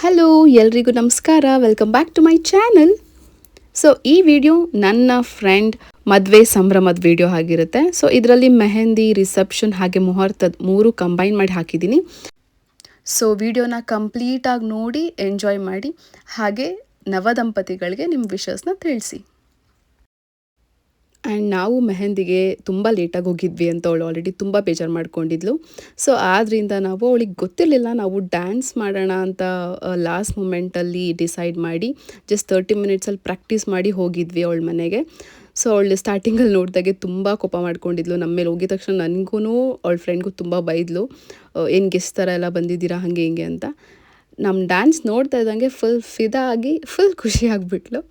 Hello ಎಲ್ರಿಗೂ ನಮಸ್ಕಾರ, welcome back to my channel. So ಈ ವಿಡಿಯೋ ನನ್ನ ಫ್ರೆಂಡ್ ಮದುವೆ ಸಂಭ್ರಮದ ವಿಡಿಯೋ ಆಗಿರುತ್ತೆ. ಸೊ ಇದರಲ್ಲಿ ಮೆಹಂದಿ, ರಿಸೆಪ್ಷನ್ ಹಾಗೆ ಮುಹೂರ್ತದ 3 ಕಂಬೈನ್ ಮಾಡಿ ಹಾಕಿದ್ದೀನಿ. ಸೊ ವಿಡಿಯೋನ ಕಂಪ್ಲೀಟಾಗಿ ನೋಡಿ ಎಂಜಾಯ್ ಮಾಡಿ, ಹಾಗೆ ನವದಂಪತಿಗಳಿಗೆ ನಿಮ್ಮ ವಿಶಸ್ನ ತಿಳಿಸಿ. ಆ್ಯಂಡ್ ನಾವು ಮೆಹಂದಿಗೆ ತುಂಬ ಲೇಟಾಗಿ ಹೋಗಿದ್ವಿ ಅಂತ ಅವಳು ಆಲ್ರೆಡಿ ತುಂಬ ಬೇಜಾರು ಮಾಡ್ಕೊಂಡಿದ್ಲು. ಸೊ ಆದ್ದರಿಂದ ನಾವು ಅವಳಿಗೆ ಗೊತ್ತಿರಲಿಲ್ಲ, ನಾವು ಡ್ಯಾನ್ಸ್ ಮಾಡೋಣ ಅಂತ ಲಾಸ್ಟ್ ಮೂಮೆಂಟಲ್ಲಿ ಡಿಸೈಡ್ ಮಾಡಿ ಜಸ್ಟ್ 30 ಮಿನಿಟ್ಸಲ್ಲಿ ಪ್ರಾಕ್ಟೀಸ್ ಮಾಡಿ ಹೋಗಿದ್ವಿ ಅವಳ ಮನೆಗೆ. ಸೊ ಅವಳು ಸ್ಟಾರ್ಟಿಂಗಲ್ಲಿ ನೋಡಿದಾಗೆ ತುಂಬ ಕೋಪ ಮಾಡ್ಕೊಂಡಿದ್ಲು. ನಮ್ಮ ಮೇಲೆ ಹೋಗಿದ ತಕ್ಷಣ ನನಗೂ ಅವಳ ಫ್ರೆಂಡ್ಗೂ ತುಂಬ ಬೈದ್ಲು, ಏನು ಗೆಸ್ಟ್ ಥರ ಎಲ್ಲ ಬಂದಿದ್ದೀರಾ ಹಾಗೆ ಹಿಂಗೆ ಅಂತ. ನಮ್ಮ ಡ್ಯಾನ್ಸ್ ನೋಡ್ತಾ ಇದ್ದಂಗೆ ಫುಲ್ ಫಿದಾ ಆಗಿ ಫುಲ್ ಖುಷಿ ಆಗಿಬಿಟ್ಲು.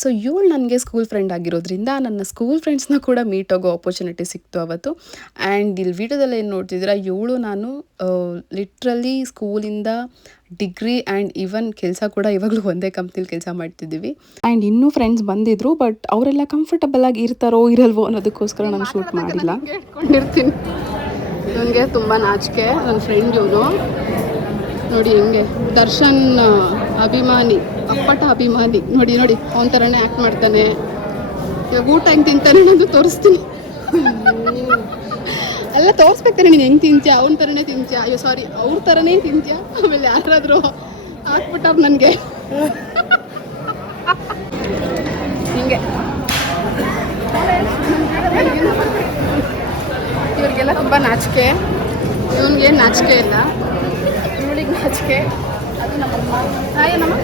ಸೊ ಇವಳು ನನಗೆ ಸ್ಕೂಲ್ ಫ್ರೆಂಡ್ ಆಗಿರೋದ್ರಿಂದ ನನ್ನ ಸ್ಕೂಲ್ ಫ್ರೆಂಡ್ಸ್ನ ಕೂಡ ಮೀಟ್ ಆಗೋ ಆಪರ್ಚುನಿಟಿ ಸಿಕ್ತು ಅವತ್ತು. ಆ್ಯಂಡ್ ಇಲ್ಲಿ ವಿಡಿಯೋದಲ್ಲಿ ಏನು ನೋಡ್ತಿದ್ದೀರಾ, ಇವಳು ನಾನು ಲಿಟ್ರಲಿ ಸ್ಕೂಲಿಂದ ಡಿಗ್ರಿ ಆ್ಯಂಡ್ ಈವನ್ ಕೆಲಸ ಕೂಡ ಇವಾಗಲೂ ಒಂದೇ ಕಂಪ್ನಿಲಿ ಕೆಲಸ ಮಾಡ್ತಿದ್ದೀವಿ. ಆ್ಯಂಡ್ ಇನ್ನೂ ಫ್ರೆಂಡ್ಸ್ ಬಂದಿದ್ರು, ಬಟ್ ಅವರೆಲ್ಲ ಕಂಫರ್ಟಬಲ್ ಆಗಿ ಇರ್ತಾರೋ ಇರಲ್ವೋ ಅನ್ನೋದಕ್ಕೋಸ್ಕರ ನಾನು ಶೂಟ್ ಮಾಡಿಲ್ಲ. ಇಟ್ಕೊಂಡಿರ್ತೀನಿ. ನನಗೆ ತುಂಬ ನಾಚಿಕೆ. ನನ್ನ ಫ್ರೆಂಡ್ ಇವನು ನೋಡಿ ಹೆಂಗೆ ದರ್ಶನ್ ಅಭಿಮಾನಿ, ಅಪ್ಪಟ ಅಭಿಮಾನಿ. ನೋಡಿ ನೋಡಿ ಅವನ ಥರನೇ ಆ್ಯಕ್ಟ್ ಮಾಡ್ತಾನೆ. ಇವಾಗ ಊಟ ಹೆಂಗೆ ತಿಂತಾನೆ ಅನ್ನೋದು ತೋರಿಸ್ತೀನಿ. ಎಲ್ಲ ತೋರಿಸ್ಬೇಕಾರೆ ನೀನು ಹೆಂಗೆ ತಿಂತೀಯ, ಅವನ ಥರನೇ ತಿಂತೀಯ, ಅಯ್ಯೋ ಸಾರಿ ಅವ್ರ ಥರನೇ ತಿಂತೀಯ. ಆಮೇಲೆ ಯಾರಾದರೂ ಹಾಕ್ಬಿಟ್ಟವ್ರು ನನಗೆ ಹಿಂಗೆ. ಇವ್ರಿಗೆಲ್ಲ ತುಂಬ ನಾಚಿಕೆ, ಇವನಿಗೇನು ನಾಚಿಕೆ ಇಲ್ಲ, ಇವಳಿಗೆ ನಾಚಿಕೆ. ಅದು ನಮ್ಮಮ್ಮ ಹಾಯ್ ನಮ್ಮ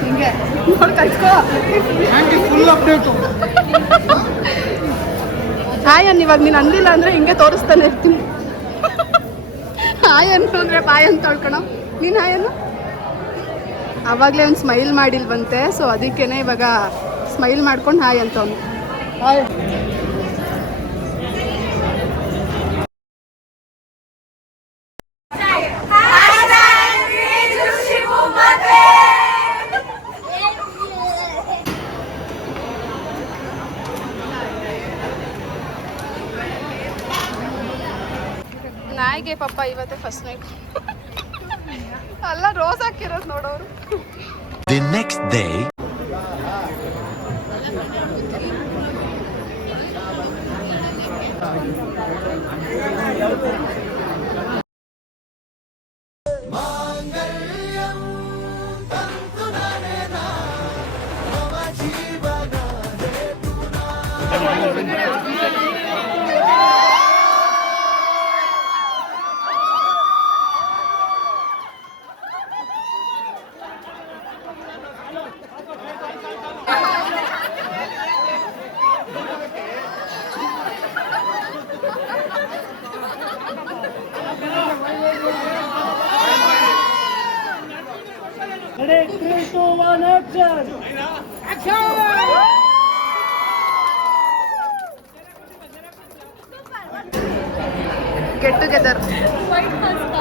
ಹಿಂಗೆ ನೋಡಿ ಕಳ್ಕೋ ಫುಲ್ ಅಪ್ಡೇಟು. ಹಾಯ್ ಅನ್ನು ಇವಾಗ ನೀನು ಅಂದಿಲ್ಲ ಅಂದರೆ ಹಿಂಗೆ ತೋರಿಸ್ತಾನೆ ಇರ್ತೀನಿ. ಹಾಯ್ ಅನ್ನು ಅಂದರೆ ಬಾಯ್ ಅಂತ ತೊಳ್ಕೊಳೋ. ನೀನು ಹಾಯ್ ಅನ್ನು ಆವಾಗಲೇ ಒಂದು ಸ್ಮೈಲ್ ಮಾಡಿಲ್ವಂತೆ. ಸೊ ಅದಕ್ಕೇ ಇವಾಗ ಸ್ಮೈಲ್ ಮಾಡ್ಕೊಂಡು ಹಾಯ್ ಅಂತ ಅವನು. ಹಾಯ್ ನಾಯಿಗೆ ಪಾಪ ಇವತ್ತೇ ಫಸ್ಟ್ ನೈಟ್. ಅಲ್ಲ ರೋಸ್ ಹಾಕಿರೋದು ನೋಡೋರು. The next day 2, 1, action! Get together. White pasta.